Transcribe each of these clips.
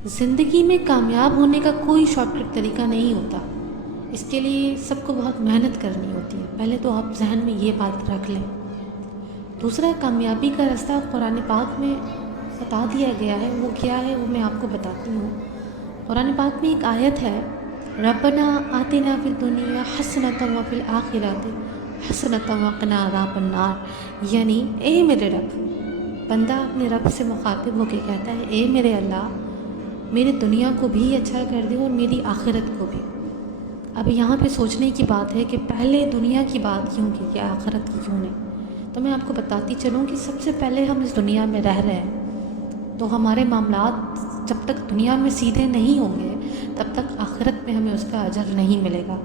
ज़िंदगी में कामयाब होने का कोई शॉर्टकट तरीका नहीं होता। इसके लिए सबको बहुत मेहनत करनी होती है। पहले तो आप ज़हन में ये बात रख लें। दूसरा, कामयाबी का रास्ता कुरान पाक में बता दिया गया है। वो क्या है वो मैं आपको बताती हूँ। कुरान पाक में एक आयत है, रब्बना आतिना फिद दुनिया हसनतम व फिल आखिरति हसनतम व क़िना अज़ाबन्नार। यानी ए मेरे रब, बंदा अपने रब से मुखातिब होकर कहता है, ए मेरे अल्लाह, मेरी दुनिया को भी अच्छा कर दे और मेरी आखिरत को भी। अब यहाँ पे सोचने की बात है कि पहले दुनिया की बात क्यों की या आखिरत की क्यों नहीं। तो मैं आपको बताती चलूँ कि सबसे पहले हम इस दुनिया में रह रहे हैं, तो हमारे मामलात जब तक दुनिया में सीधे नहीं होंगे तब तक आखिरत में हमें उसका अजर नहीं मिलेगा।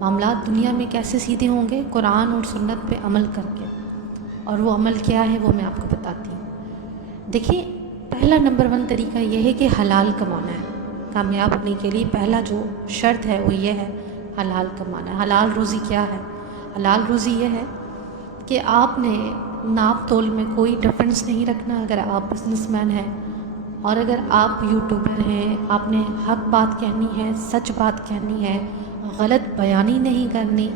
मामलात दुनिया में कैसे सीधे होंगे? कुरान और सुन्नत पे अमल करके। और वो अमल क्या है वो मैं आपको बताती हूँ। देखिए, पहला नंबर 1 तरीका यह है कि हलाल कमाना है। कामयाब होने के लिए पहला जो शर्त है वो ये है, हलाल कमाना है। हलाल रोज़ी क्या है? हलाल रोज़ी ये है कि आपने नाप तोल में कोई डिफरेंस नहीं रखना। अगर आप बिजनेसमैन हैं और अगर आप यूट्यूबर हैं, आपने हक बात कहनी है, सच बात कहनी है, गलत बयानी नहीं करनी,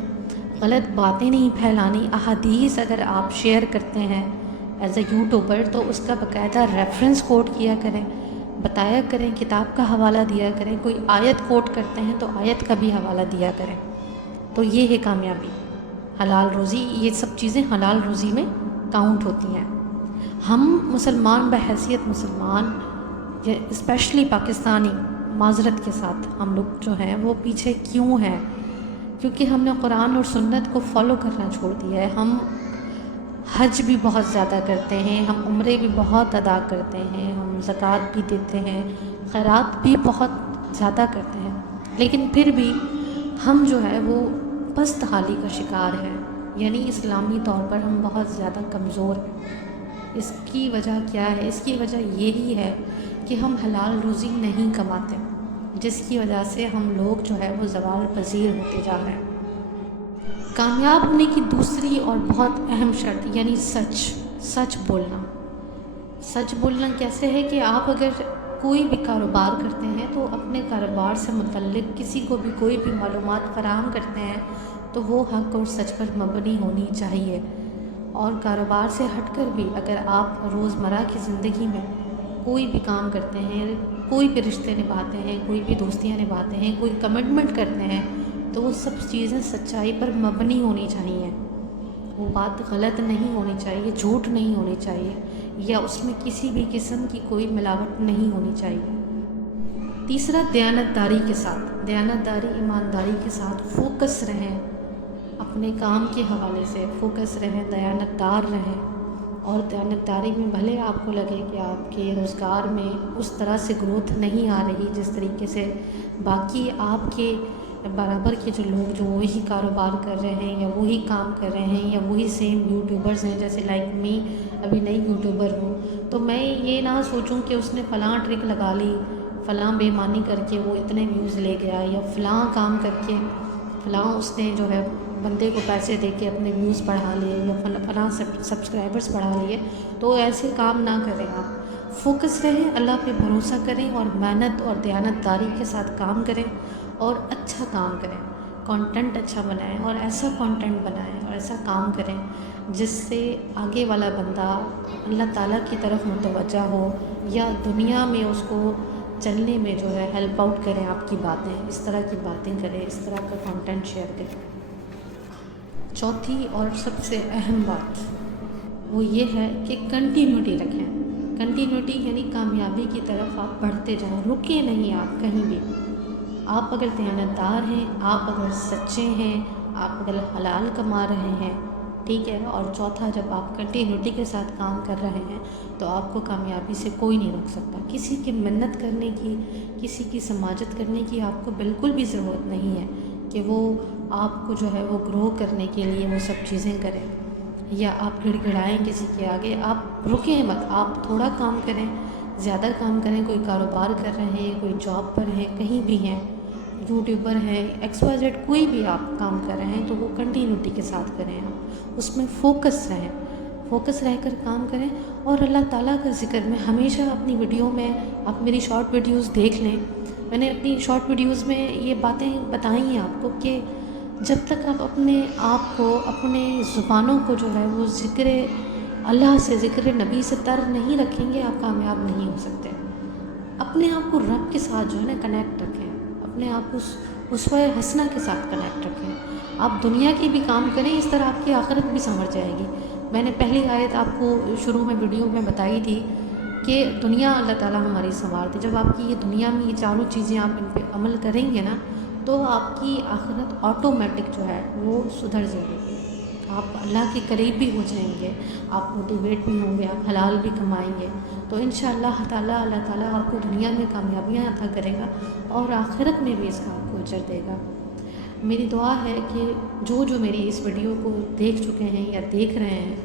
गलत बातें नहीं फैलानी। अहादीस अगर आप शेयर करते हैं एज ए यूट्यूबर तो उसका बाकायदा रेफरेंस कोट किया करें, बताया करें, किताब का हवाला दिया करें। कोई आयत कोट करते हैं तो आयत का भी हवाला दिया करें। तो ये है कामयाबी, हलाल रोज़ी। ये सब चीज़ें हलाल रोज़ी में काउंट होती हैं। हम मुसलमान बहैसियत मुसलमान, स्पेशली पाकिस्तानी, माजरत के साथ हम लोग जो हैं वो पीछे क्यों हैं? क्योंकि हमने कुरान और सुन्नत को फॉलो करना छोड़ दिया है। हम हज भी बहुत ज़्यादा करते हैं, हम उम्रे भी बहुत अदा करते हैं, हम ज़कात भी देते हैं, खैरात भी बहुत ज़्यादा करते हैं, लेकिन फिर भी हम जो है वो पस्त हाली का शिकार हैं। यानी इस्लामी तौर पर हम बहुत ज़्यादा कमज़ोर हैं। इसकी वजह क्या है? इसकी वजह यही है कि हम हलाल रोज़ी नहीं कमाते, जिसकी वजह से हम लोग जो है वो ज़वाल पज़ीर होते जा रहे हैं। कामयाब होने की दूसरी और बहुत अहम शर्त यानी सच बोलना। सच बोलना कैसे है कि आप अगर कोई भी कारोबार करते हैं तो अपने कारोबार से मुतल्लिक किसी को भी कोई भी मालूमात फ़राहम करते हैं तो वो हक़ और सच पर मबनी होनी चाहिए। और कारोबार से हटकर भी अगर आप रोज़मर्रा की ज़िंदगी में कोई भी काम करते हैं, कोई भी रिश्ते निभाते हैं, कोई भी दोस्तियाँ निभाते हैं, कोई कमिटमेंट करते हैं, तो वो सब चीज़ें सच्चाई पर मबनी होनी चाहिए। वो बात गलत नहीं होनी चाहिए, झूठ नहीं होनी चाहिए, या उसमें किसी भी किस्म की कोई मिलावट नहीं होनी चाहिए। तीसरा, दयानतदारी के साथ, दयानतदारी ईमानदारी के साथ फोकस रहें, अपने काम के हवाले से फोकस रहें, दयानतदार रहें। और दयानतदारी में भले आपको लगे कि आपके रोज़गार में उस तरह से ग्रोथ नहीं आ रही जिस तरीके से बाकी आपके बराबर के जो लोग जो वही कारोबार कर रहे हैं या वही काम कर रहे हैं या वही सेम यूट्यूबर्स हैं, जैसे लाइक मी, अभी नई यूट्यूबर हूँ, तो मैं ये ना सोचूं कि उसने फ़लाँ ट्रिक लगा ली, फ़लाँ बेईमानी करके वो इतने व्यूज़ ले गया, या फ़लाँ काम करके फ़लाँ उसने जो है बंदे को पैसे दे के अपने व्यूज़ बढ़ा लिए या फ़लाँ सब्सक्राइबर्स बढ़ा लिए। तो ऐसे काम ना करें। आप फोकस रहें, अल्लाह पे भरोसा करें और मेहनत और दयानतदारी के साथ काम करें और अच्छा काम करें, कंटेंट अच्छा बनाएं और ऐसा कंटेंट बनाएं और ऐसा काम करें जिससे आगे वाला बंदा अल्लाह ताला की तरफ मुतवज्जा हो, या दुनिया में उसको चलने में जो है हेल्प आउट करें आपकी बातें, इस तरह की बातें करें, इस तरह का कंटेंट शेयर करें। चौथी और सबसे अहम बात वो ये है कि कंटिन्यूटी रखें। कंटिन्यूटी यानी कामयाबी की तरफ आप बढ़ते जाएं, रुके नहीं आप कहीं भी। आप अगर दयानतदार हैं, आप अगर सच्चे हैं, आप अगर हलाल कमा रहे हैं, ठीक है। और चौथा, जब आप कंटिन्यूटी के साथ काम कर रहे हैं तो आपको कामयाबी से कोई नहीं रोक सकता। किसी की मिन्नत करने की, किसी की समाजत करने की आपको बिल्कुल भी ज़रूरत नहीं है कि वो आपको जो है वो ग्रो करने के लिए वो सब चीज़ें करें, या आप गिड़गिड़ाएँ किसी के आगे। आप रुकें मत, आप थोड़ा काम करें, ज़्यादा काम करें। कोई कारोबार कर रहे हैं, कोई जॉब पर हैं, कहीं भी हैं, यूट्यूबर हैं, XYZ, कोई भी आप काम कर रहे हैं तो वो कंटिन्यूटी के साथ करें, आप उसमें फ़ोकस रहें। फोकस रह कर काम करें और अल्लाह ताला का ज़िक्र में हमेशा अपनी वीडियो में आप मेरी शॉर्ट वीडियोस देख लें। मैंने अपनी शॉर्ट वीडियोस में ये बातें बताई हैं आपको कि जब तक आप अपने आप को, अपने ज़ुबानों को जो है वो ज़िक्र अल्लाह से, ज़िक्र नबी से तर नहीं रखेंगे, आप कामयाब नहीं हो सकते। अपने आप को रब के साथ जो है ना कनेक्ट रखें, अपने आप को उसवे हसना के साथ कनेक्ट रखें। आप दुनिया के भी काम करें, इस तरह आपकी आखिरत भी संवर जाएगी। मैंने पहली आयत आपको शुरू में वीडियो में बताई थी कि दुनिया अल्लाह ताला हमारी संवारते। जब आपकी ये दुनिया में ये चारों चीज़ें आप इन पे अमल करेंगे ना, तो आपकी आखिरत ऑटोमेटिक जो है वो सुधर जाएगी। आप अल्लाह के करीब भी हो जाएंगे, आप मोटिवेट भी होंगे, आप हलाल भी कमाएंगे। तो इंशाअल्लाह ताला अल्लाह ताला आपको दुनिया में कामयाबियाँ अता करेगा और आखिरत में भी इसका आपको अजर देगा। मेरी दुआ है कि जो मेरी इस वीडियो को देख चुके हैं या देख रहे हैं,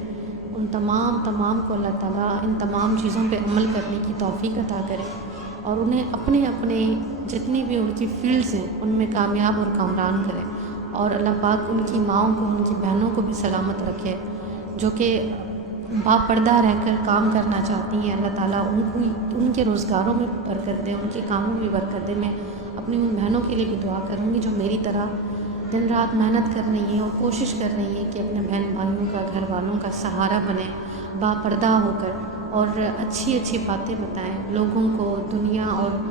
उन तमाम को अल्लाह ताला इन तमाम चीज़ों पे अमल करने की तौफ़ीक अता करे और उन्हें अपने अपने जितनी भी उनकी फ़ील्ड्स हैं उनमें कामयाब और कामरान करें। और अल्लाह पाक उनकी माँओं को, उनकी बहनों को भी सलामत रखे जो कि बापर्दा रहकर काम करना चाहती हैं। अल्लाह ताला उनको, उनके रोज़गारों में बरकत दे, उनके कामों में बरकत दे। मैं अपनी उन बहनों के लिए भी दुआ करूँगी जो मेरी तरह दिन रात मेहनत कर रही हैं और कोशिश कर रही हैं कि अपने बहन भाइयों का, घर वालों का सहारा बने, बापर्दा होकर और अच्छी अच्छी बातें बताएं, लोगों को दुनिया और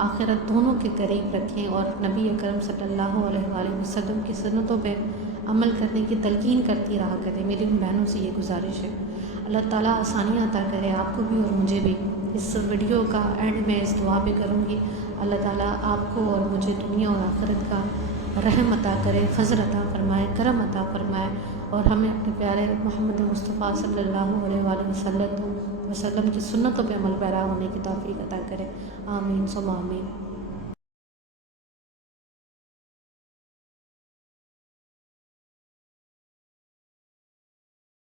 आखिरत दोनों के करीब रखें और नबी अकरम सल्लल्लाहु अलैहि वसल्लम की सुन्नतों पे अमल करने की तलकीन करती रहा करें। मेरी उन बहनों से ये गुजारिश है। अल्लाह ताला आसानियाँ अता करे आपको भी और मुझे भी। इस वीडियो का एंड में इस दुआ पे करूँगी, अल्लाह ताला आपको और मुझे दुनिया और आखिरत का रहम अता करे, फ़ज़ल अता फ़रमाए, करम अता फ़रमाए और हमें अपने प्यारे मोहम्मद मुस्तफ़ा सल्लल्लाहु अलैहि वसल्लम की सुन्नतों पे अमल पैरा होने की तौफ़ीक अता करे। आमीन सुम्मा आमीन।